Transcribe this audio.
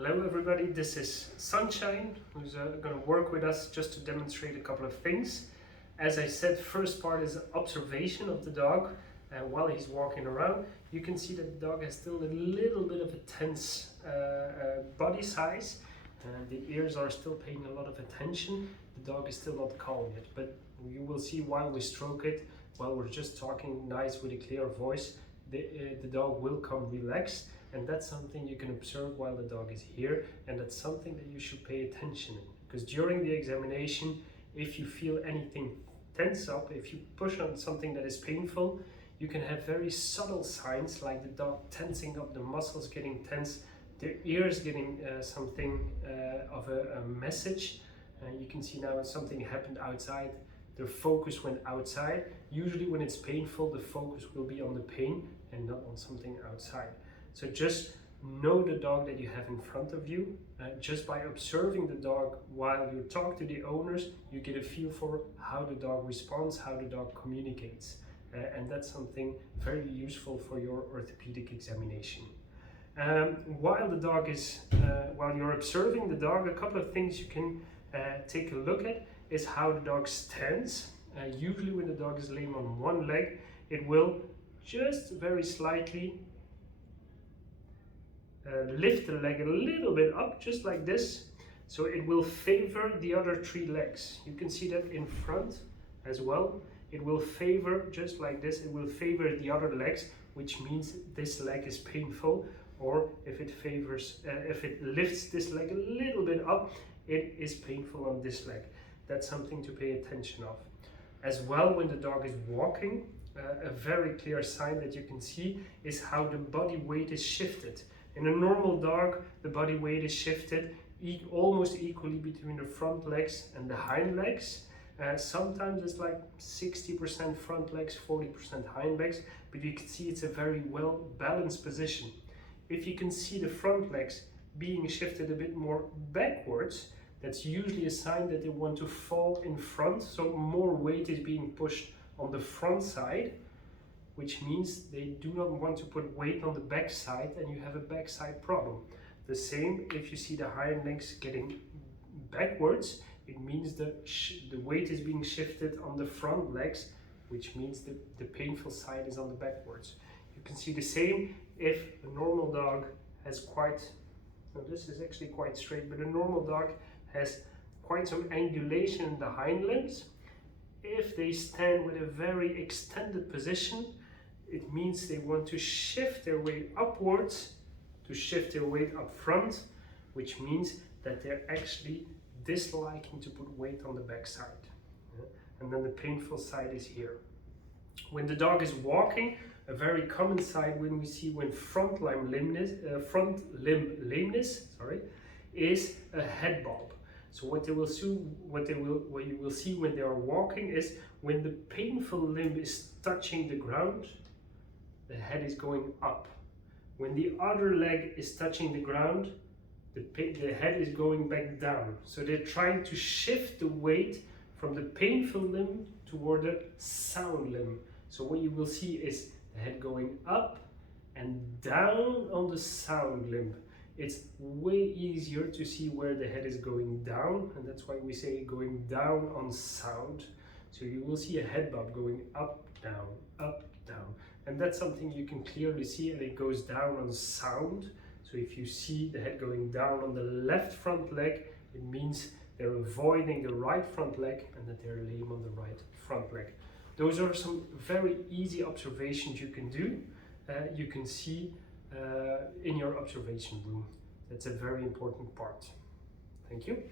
Hello everybody, this is Sunshine, who's going to work with us just to demonstrate a couple of things. As I said, first part is observation of the dog while he's walking around. You can see that the dog has still a little bit of a tense body size. The ears are still paying a lot of attention. The dog is still not calm yet, but you will see while we stroke it, while we're just talking nice with a clear voice, the dog will come relaxed. And that's something you can observe while the dog is here, and that's something that you should pay attention in. Because during the examination, if you feel anything tense up, if you push on something that is painful, you can have very subtle signs like the dog tensing up, the muscles getting tense, the ears getting something of a message. You can see now something happened outside. The focus went outside. Usually when it's painful, the focus will be on the pain and not on something outside. So just know the dog that you have in front of you. Just by observing the dog while you talk to the owners, you get a feel for how the dog responds, how the dog communicates. And that's something very useful for your orthopedic examination. While you're observing the dog, a couple of things you can take a look at is how the dog stands. Usually when the dog is laying on one leg, it will just very slightly lift the leg a little bit up, just like this, so it will favor the other three legs. You can see that in front as well. It will favor, just like this, it will favor the other legs, which means this leg is painful. Or if it lifts this leg a little bit up, it is painful on this leg. That's something to pay attention of. As well, when the dog is walking, a very clear sign that you can see is how the body weight is shifted. In a normal dog, the body weight is shifted almost equally between the front legs and the hind legs. Sometimes it's like 60% front legs, 40% hind legs, but you can see it's a very well balanced position. If you can see the front legs being shifted a bit more backwards, that's usually a sign that they want to fall in front, so more weight is being pushed on the front side, which means they do not want to put weight on the back side and you have a backside problem. The same if you see the hind legs getting backwards, it means the weight is being shifted on the front legs, which means the painful side is on the backwards. You can see the same if a normal dog has this is actually quite straight, but a normal dog has quite some angulation in the hind limbs. If they stand with a very extended position, it means they want to shift their weight upwards, to shift their weight up front, which means that they're actually disliking to put weight on the back side. And then the painful side is here. When the dog is walking, a very common side when front limb lameness is a head bob. So what you will see when they are walking is when the painful limb is touching the ground, the head is going up. When the other leg is touching the ground, the head is going back down. So they're trying to shift the weight from the painful limb toward the sound limb. So what you will see is the head going up and down on the sound limb. It's way easier to see where the head is going down, and that's why we say going down on sound. So you will see a head bob going up, down, down. And that's something you can clearly see, and it goes down on sound. So if you see the head going down on the left front leg, it means they're avoiding the right front leg and that they're lame on the right front leg. Those are some very easy observations you can do. You can see in your observation room. That's a very important part. Thank you.